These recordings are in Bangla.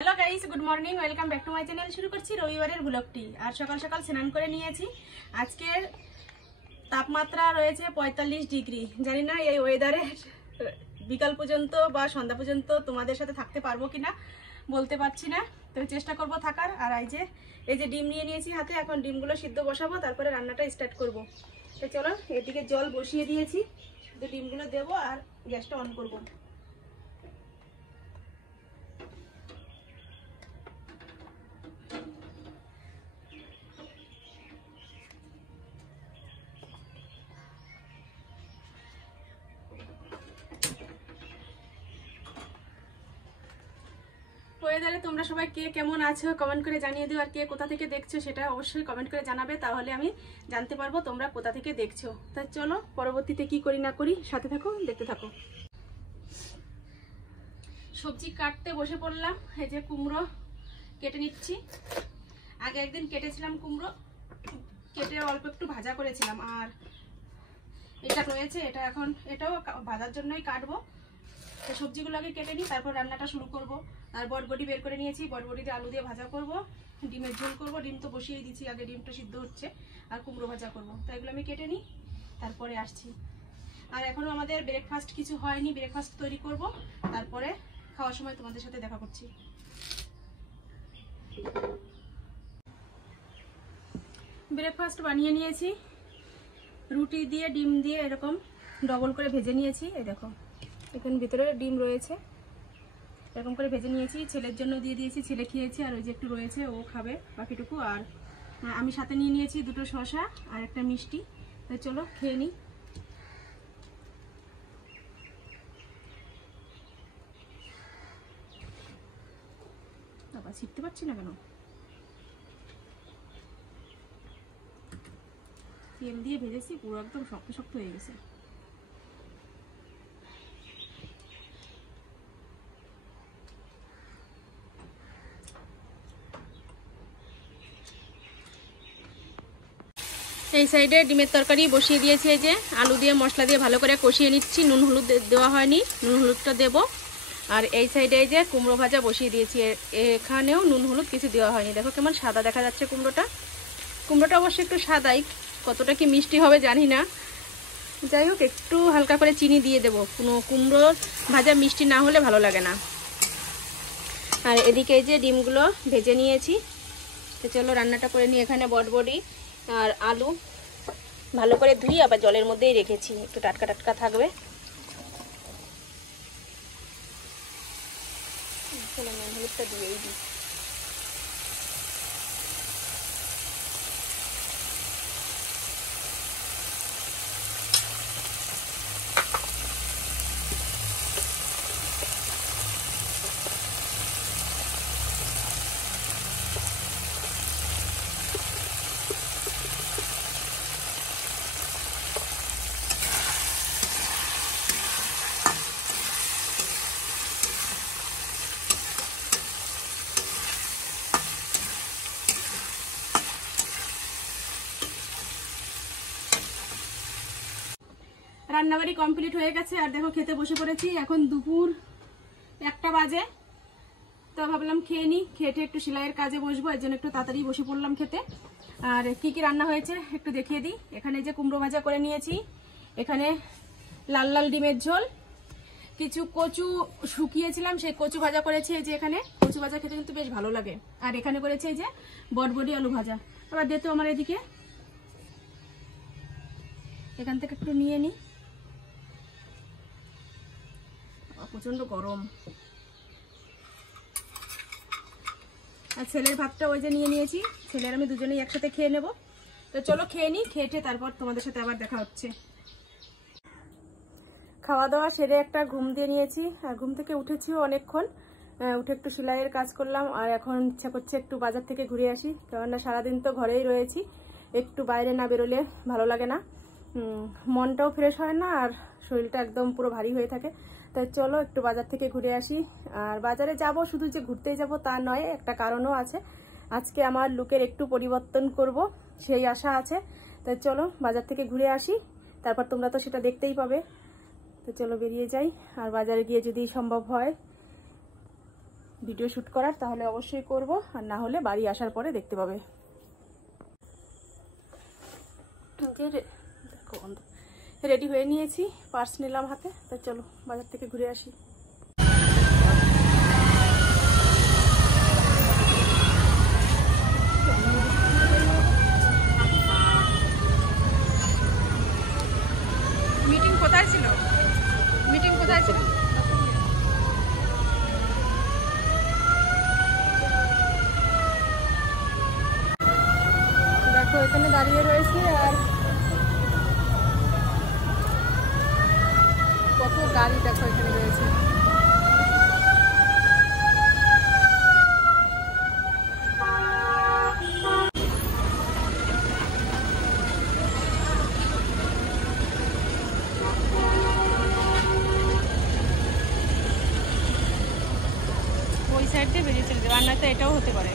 Hello guys, good morning, welcome back to my channel. শুরু করছি রবিবারের ব্লগটি। আর সকাল সকাল স্নান করে নিয়েছি। আজকের তাপমাত্রা রয়েছে 45 ডিগ্রি। জানি না এই ওয়েদারে বিকাল পর্যন্ত বা সন্ধ্যা পর্যন্ত তোমাদের সাথে থাকতে পারবো কিনা বলতে পারছি না, তো চেষ্টা করব থাকার। আর এই যে ডিম নিয়ে নিয়েছি হাতে, এখন ডিমগুলো সিদ্ধ বসাবো, তারপরে রান্নাটা স্টার্ট করব। তো চলো, এদিকে জল বসিয়ে দিয়েছি, শুধু ডিমগুলো দেবো আর গ্যাসটা অন করব। ওয়েদারে তোমরা সবাই কে কেমন আছো কমেন্ট করে জানিয়ে দিও। আর কে কোথা থেকে দেখছো সেটা অবশ্যই কমেন্ট করে জানাবে, তাহলে আমি জানতে পারবো তোমরা কোথা থেকে দেখছো। তাই চলো, পরবর্তীতে কি করি না করি সাথে থাকো, দেখতে থাকো। সবজি কাটতে বসে পড়লাম। এই যে কুমড়ো কেটে নিচ্ছি। আগে একদিন কেটেছিলাম কুমড়ো, কেটে অল্প একটু ভাজা করেছিলাম। আর এটা রয়েছে, এটাও ভাজার জন্যই কাটবো। তো সবজিগুলো আগে কেটে নিই, তারপর রান্নাটা শুরু করব। আর বটবটি বের করে নিয়েছি, বটবটিতে আলু দিয়ে ভাজা করব, ডিমের ঝোল করব। ডিম তো বসিয়ে দিচ্ছি, আগে ডিমটা সিদ্ধ হচ্ছে। আর কুমড়ো ভাজা করব, তো এগুলো আমি কেটে নিই, তারপরে আসছি। আর এখনও আমাদের ব্রেকফাস্ট কিছু হয়নি, ব্রেকফাস্ট তৈরি করব, তারপরে খাওয়ার সময় তোমাদের সাথে দেখা করছি। ব্রেকফাস্ট বানিয়ে নিয়েছি, রুটি দিয়ে ডিম দিয়ে এরকম ডবল করে ভেজে নিয়েছি। এই দেখো, এখানে ভিতরে ডিম রয়েছে, এরকম করে ভেজে নিয়েছি। ছেলের জন্য দিয়ে দিয়েছি, ছেলে খেয়েছে। আর ওই যে একটু রয়েছে, ও খাবে বাকিটুকু। আর আমি সাথে নিয়ে নিয়েছি দুটো শসা আর একটা মিষ্টি। তো চলো খেয়ে নিই। বাবা, ছিটতে পারছি না কেন? তেল দিয়ে ভেজেছি, পুরো একদম শক্ত শক্ত হয়ে গেছে। এই সাইডে ডিমের তরকারি বসিয়ে দিয়েছি। এই যে আলু দিয়ে মশলা দিয়ে ভালো করে কষিয়ে নিচ্ছি। নুন হলুদ দেওয়া হয়নি, নুন হলুদটা দেবো। আর এই সাইডে এই যে কুমড়ো ভাজা বসিয়ে দিয়েছি, এখানেও নুন হলুদ কিছু দেওয়া হয়নি। দেখো কেমন সাদা দেখা যাচ্ছে কুমড়োটা অবশ্যই একটু সাদাই, কতটা কি মিষ্টি হবে জানি না। যাই হোক, একটু হালকা করে চিনি দিয়ে দেবো, কোনো কুমড়োর ভাজা মিষ্টি না হলে ভালো লাগে না। আর এদিকে এই যে ডিমগুলো ভেজে নিয়েছি। তো চলো রান্নাটা করে নিই। এখানে বটবটি আর আলু ভালো করে ধুই, আবার জলের মধ্যেই রেখেছি, একটু টাটকা টাটকা থাকবে। চলো নুন হলুদটা দিয়েই দিই। রান্নাবাড়ি কমপ্লিট হয়ে গেছে। আর দেখো খেতে বসে পড়েছি। এখন দুপুর 1টা বাজে। তো ভাবলাম খেয়ে নিই, খেটে একটু সেলাইয়ের কাজে বসবো, এর জন্য একটু তাড়াতাড়ি বসে পড়লাম খেতে। আর কি কি রান্না হয়েছে একটু দেখিয়ে দিই। এখানে যে কুমড়ো ভাজা করে নিয়েছি, এখানে লাল লাল ডিমের ঝোল, কিছু কচু শুকিয়েছিলাম সেই কচু ভাজা করেছি। এই যে এখানে কচু ভাজা খেতে কিন্তু বেশ ভালো লাগে। আর এখানে করেছে এই যে বটবটি আলু ভাজা। আবার দে তো আমার এদিকে, এখান থেকে একটু নিয়ে নিই, প্রচন্ড গরম। আর ছেলের ভাতটা ওই যে নিয়ে নিয়েছি, ছেলের আমি দুজনেই একসাথে খেয়ে নেব। তো চলো খেয়ে নিই, খেয়ে তারপর তোমাদের সাথে আবার দেখা হচ্ছে। খাওয়া দাওয়া সেরে একটা ঘুম দিয়ে নিয়েছি। আর ঘুম থেকে উঠেছিও অনেকক্ষণ, উঠে একটু সেলাইয়ের কাজ করলাম। আর এখন ইচ্ছা করছে একটু বাজার থেকে ঘুরে আসি, কেননা সারাদিন তো ঘরেই রয়েছি, একটু বাইরে না বেরোলে ভালো লাগে না, মনটাও ফ্রেশ হয় না, আর শরীরটা একদম পুরো ভারী হয়ে থাকে। তাই চলো একটু বাজার থেকে ঘুরে আসি। আর বাজারে যাব শুধু যে ঘুরতেই যাব তা নয়, একটা কারণও আছে। আজকে আমার লুকের একটু পরিবর্তন করব, সেই আশা আছে। তাই চলো বাজার থেকে ঘুরে আসি, তারপর তোমরা তো সেটা দেখতেই পাবে। তো চলো বেরিয়ে যাই। আর বাজারে গিয়ে যদি সম্ভব হয় ভিডিও শ্যুট করার তাহলে অবশ্যই করব, আর না হলে বাড়ি আসার পরে দেখতে পাবে। দেখো রেডি হয়ে নিয়েছি, পার্স নিলাম হাতে, তাই চলো বাজার থেকে ঘুরে আসি। মিটিং কোথায় ছিল? দেখো এখানে দাঁড়িয়ে রয়েছে, আর কত গাড়ি দেখো এখানে রয়েছে। ওই সাইড দিয়ে বেরিয়ে চলে যাবে, আর নয়তো এটাও হতে পারে।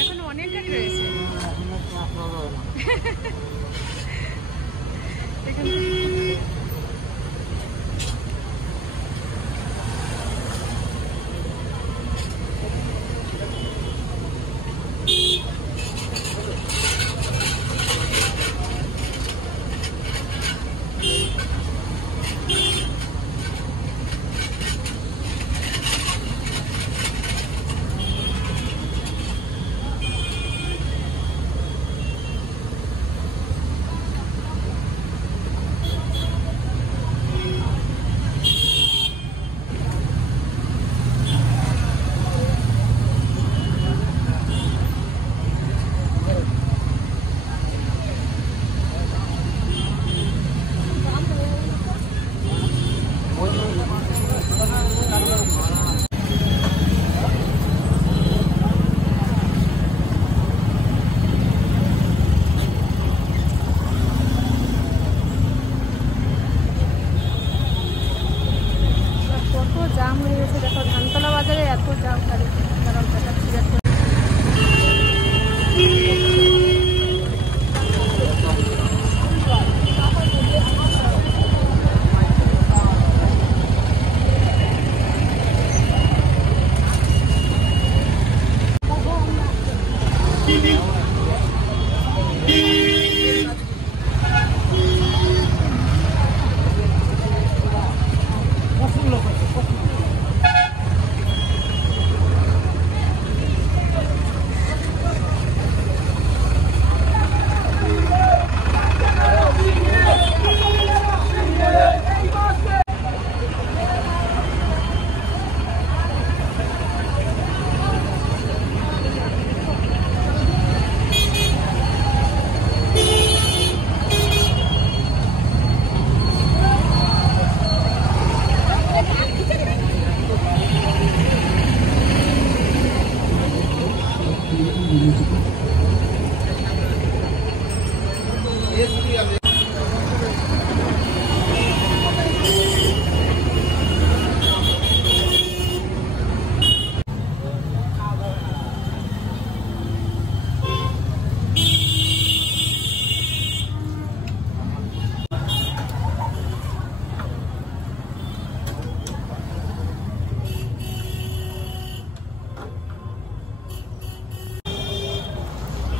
এখন অনেক গাড়ি রয়েছে জাম হয়ে গেছে। দেখো ধানতলা বাজারে এত জাম গাড়ি, কারণ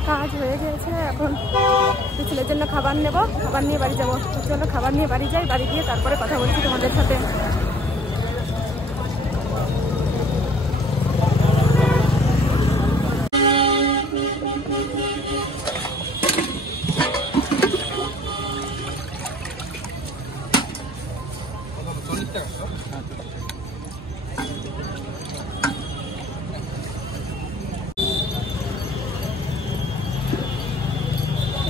কাজ হয়ে গেছে। এখন ছেলের জন্য খাবার নেব, খাবার নিয়ে বাড়ি যাবো। চলো খাবার নিয়ে বাড়ি যাই, বাড়ি গিয়ে তারপরে কথা বলছি তোমাদের সাথে।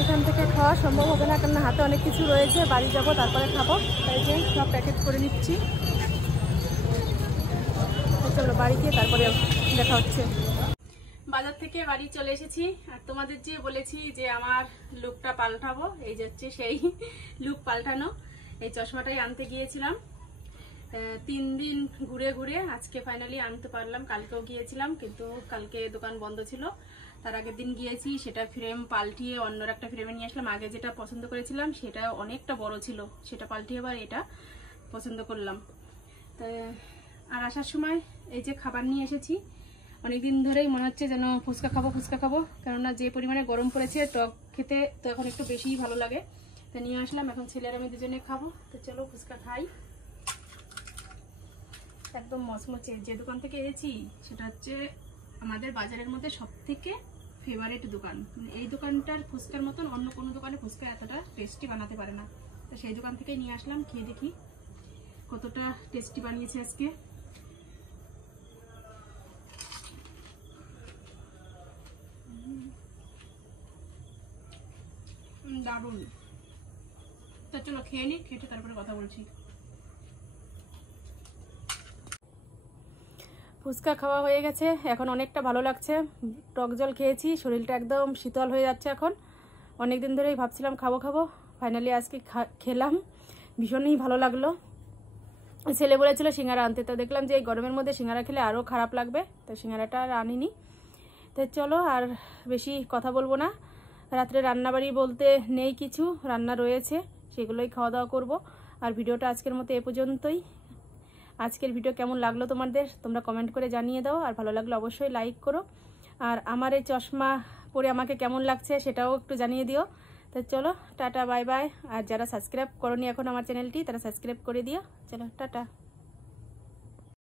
এখান থেকে খাওয়া সম্ভব হবে না, কারণ হাতে অনেক কিছু রয়েছে। বাড়ি যাব তারপরে খাবো, তাই যে সব প্যাকেট করে নিচ্ছি। বাড়ি গিয়ে তারপরে দেখা হচ্ছে। বাজার থেকে বাড়ি চলে এসেছি, আর তোমাদের যে বলেছি যে আমার লুকটা পাল্টাবো, এই যে হচ্ছে সেই লুক পাল্টানো। এই চশমাটাই আনতে গিয়েছিলাম 3 দিন ঘুরে ঘুরে আজকে ফাইনালি আনতে পারলাম। কালকেও গিয়েছিলাম কিন্তু কালকে দোকান বন্ধ ছিল। তার আগের দিন গিয়েছি, সেটা ফ্রেম পাল্টিয়ে অন্য একটা ফ্রেমে নিয়ে আসলাম। আগে যেটা পছন্দ করেছিলাম সেটা অনেকটা বড় ছিল, সেটা পাল্টিয়ে আবার এটা পছন্দ করলাম। আর আসার সময় এই যে খাবার নিয়ে এসেছি। অনেকদিন ধরেই মনে হচ্ছে যেন ফুচকা খাবো, কেননা যে পরিমাণে গরম পড়েছে, টক খেতে তো এখন একটু বেশিই ভালো লাগে। তো নিয়ে আসলাম, এখন ছেলের আমি দুজনে খাবো। তো চলো ফুচকা খাই। একদম মচমচে। যে দোকান থেকে এনেছি সেটা হচ্ছে আমাদের বাজারের মধ্যে সবথেকে ফেভারিট দোকান। এই দোকানটার ফুচকার মতন অন্য কোনো দোকানে ফুচকা এতটা টেস্টি বানাতে পারে না। তো সেই দোকান থেকে নিয়ে আসলাম, খেয়ে দেখি কতটা টেস্টি বানিয়েছে আজকে। দারুণ। তা চলো খেয়ে নি, খেয়ে তারপরে কথা বলছি। ফুচকা খাওয়া হয়ে গেছে, এখন অনেকটা ভালো লাগছে। টক জল খেয়েছি, শরীরটা একদম শীতল হয়ে যাচ্ছে এখন। অনেকদিন ধরেই ভাবছিলাম খাবো, ফাইনালি আজকে খেলাম, ভীষণই ভালো লাগলো। ছেলে বলেছিল সিঙ্গারা আনতে, তো দেখলাম যে এই গরমের মধ্যে সিঙ্গারা খেলে আরও খারাপ লাগবে, তো সিঙ্গারাটা আর আনিনি। তো চলো আর বেশি কথা বলবো না। রাত্রে রান্নাবাড়ি বলতে নেই কিছু, রান্না রয়েছে, সেগুলোই খাওয়া দাওয়া করবো। আর ভিডিওটা আজকের মতো এ পর্যন্তই। আজকের ভিডিও কেমন লাগলো তোমাদের তোমরা কমেন্ট করে জানিয়ে দাও, আর ভালো লাগলে অবশ্যই লাইক করো। আর আমার এই চশমা পরে আমাকে কেমন লাগছে সেটাও একটু জানিয়ে দিও। তো চলো টাটা, বাই বাই। আর যারা সাবস্ক্রাইব করোনি এখন আমার চ্যানেলটি, তারা সাবস্ক্রাইব করে দিও। চলো টাটা।